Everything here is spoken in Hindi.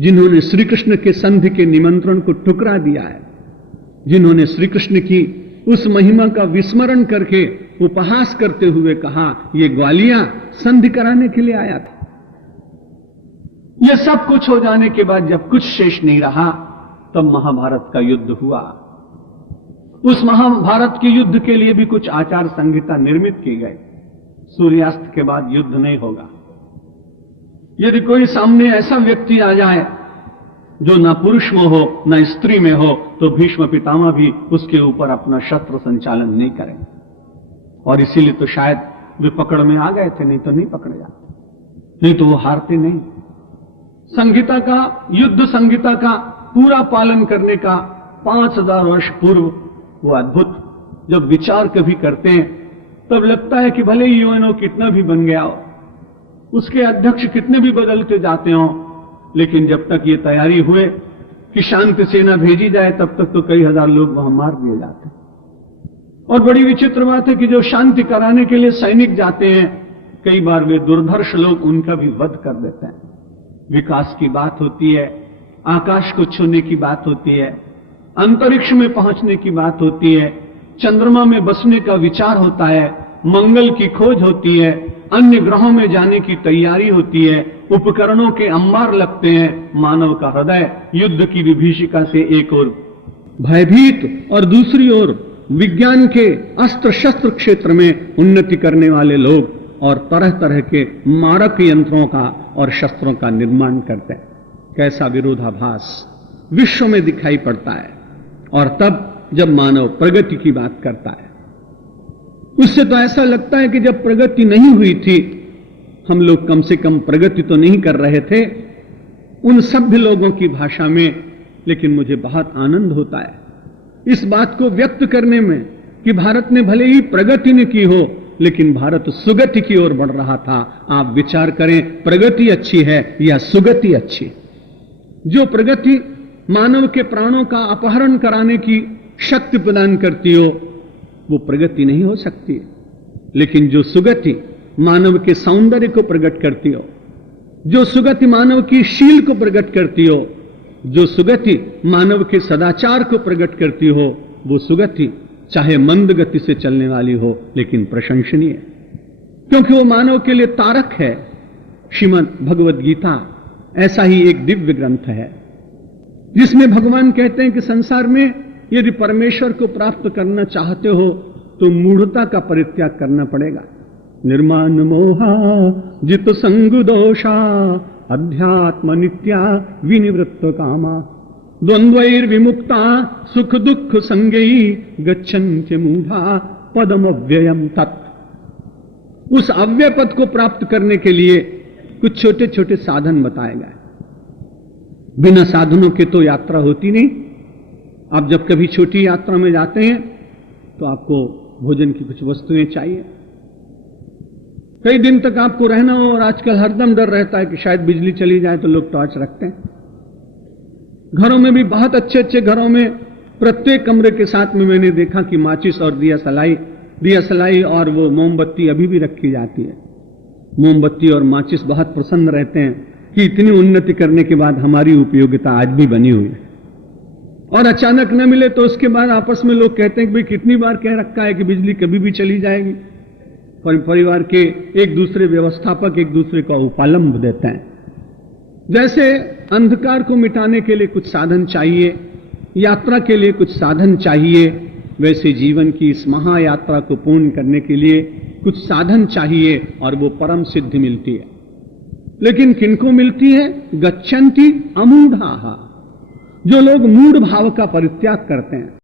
जिन्होंने श्री कृष्ण के संधि के निमंत्रण को ठुकरा दिया है, जिन्होंने श्री कृष्ण की उस महिमा का विस्मरण करके उपहास करते हुए कहा ये ग्वालिया संधि कराने के लिए आया था। यह सब कुछ हो जाने के बाद जब कुछ शेष नहीं रहा, तब महाभारत का युद्ध हुआ। उस महाभारत के युद्ध के लिए भी कुछ आचार संहिता निर्मित की गई। सूर्यास्त के बाद युद्ध नहीं होगा। यदि कोई सामने ऐसा व्यक्ति आ जाए जो ना पुरुष में हो ना स्त्री में हो, तो भीष्म पितामह भी उसके ऊपर अपना शस्त्र संचालन नहीं करें। और इसीलिए तो शायद वे पकड़ में आ गए थे, नहीं तो नहीं पकड़े जाते, नहीं तो वो हारते नहीं। संहिता का, युद्ध संहिता का पूरा पालन करने का 5000 वर्ष पूर्व वो अद्भुत जब विचार कभी करते हैं, तब लगता है कि भले ही यूएनओ कितना भी बन गया हो, उसके अध्यक्ष कितने भी बदलते जाते हों, लेकिन जब तक ये तैयारी हुए कि शांति सेना भेजी जाए, तब तक तो कई हजार लोग वहां मार दिए जाते हैं। और बड़ी विचित्र बात है कि जो शांति कराने के लिए सैनिक जाते हैं, कई बार वे दुर्धर्ष लोग उनका भी वध कर देते हैं। विकास की बात होती है, आकाश को छूने की बात होती है, अंतरिक्ष में पहुंचने की बात होती है, चंद्रमा में बसने का विचार होता है, मंगल की खोज होती है, अन्य ग्रहों में जाने की तैयारी होती है, उपकरणों के अंबार लगते हैं, मानव का हृदय युद्ध की विभीषिका से एक ओर भयभीत और दूसरी ओर विज्ञान के अस्त्र शस्त्र क्षेत्र में उन्नति करने वाले लोग और तरह तरह के मारक यंत्रों का और शस्त्रों का निर्माण करते हैं। कैसा विरोधाभास विश्व में दिखाई पड़ता है। और तब जब मानव प्रगति की बात करता है, उससे तो ऐसा लगता है कि जब प्रगति नहीं हुई थी, हम लोग कम से कम प्रगति तो नहीं कर रहे थे उन सभ्य लोगों की भाषा में। लेकिन मुझे बहुत आनंद होता है इस बात को व्यक्त करने में कि भारत ने भले ही प्रगति न की हो, लेकिन भारत सुगति की ओर बढ़ रहा था। आप विचार करें, प्रगति अच्छी है या सुगति अच्छी है? जो प्रगति मानव के प्राणों का अपहरण कराने की शक्ति प्रदान करती हो, वो प्रगति नहीं हो सकती। लेकिन जो सुगति मानव के सौंदर्य को प्रकट करती हो, जो सुगति मानव की शील को प्रकट करती हो, जो सुगति मानव के सदाचार को प्रकट करती हो, वो सुगति चाहे मंद गति से चलने वाली हो, लेकिन प्रशंसनीय है, क्योंकि वो मानव के लिए तारक है। श्रीमद् भगवद गीता ऐसा ही एक दिव्य ग्रंथ है जिसमें भगवान कहते हैं कि संसार में यदि परमेश्वर को प्राप्त करना चाहते हो तो मूढ़ता का परित्याग करना पड़ेगा। निर्माण मोहा जित संग दोषा अध्यात्म नित्या विनिवृत्त कामा द्वंद्वैर विमुक्ता सुख दुख संगई गच्छन्ति मूढ़ा पदम अव्ययम तत्। उस अव्यय पद को प्राप्त करने के लिए कुछ छोटे छोटे साधन बताए गए। बिना साधनों के तो यात्रा होती नहीं। आप जब कभी छोटी यात्रा में जाते हैं तो आपको भोजन की कुछ वस्तुएं चाहिए, कई दिन तक आपको रहना हो, और आजकल हरदम डर रहता है कि शायद बिजली चली जाए, तो लोग टॉर्च रखते हैं। घरों में भी बहुत अच्छे अच्छे घरों में प्रत्येक कमरे के साथ में मैंने देखा कि माचिस और दिया सलाई और वो मोमबत्ती अभी भी रखी जाती है। मोमबत्ती और माचिस बहुत प्रसन्न रहते हैं कि इतनी उन्नति करने के बाद हमारी उपयोगिता आज भी बनी हुई है। और अचानक न मिले तो उसके बाद आपस में लोग कहते हैं कि भाई कितनी बार कह रखा है कि बिजली कभी भी चली जाएगी। परिवार के एक दूसरे व्यवस्थापक एक दूसरे का उपालंब देते हैं। जैसे अंधकार को मिटाने के लिए कुछ साधन चाहिए, यात्रा के लिए कुछ साधन चाहिए, वैसे जीवन की इस महायात्रा को पूर्ण करने के लिए कुछ साधन चाहिए, और वो परम सिद्धि मिलती है। लेकिन किनको मिलती है? गच्छन्ति अमूढ़ाः, जो लोग मूढ़ भाव का परित्याग करते हैं।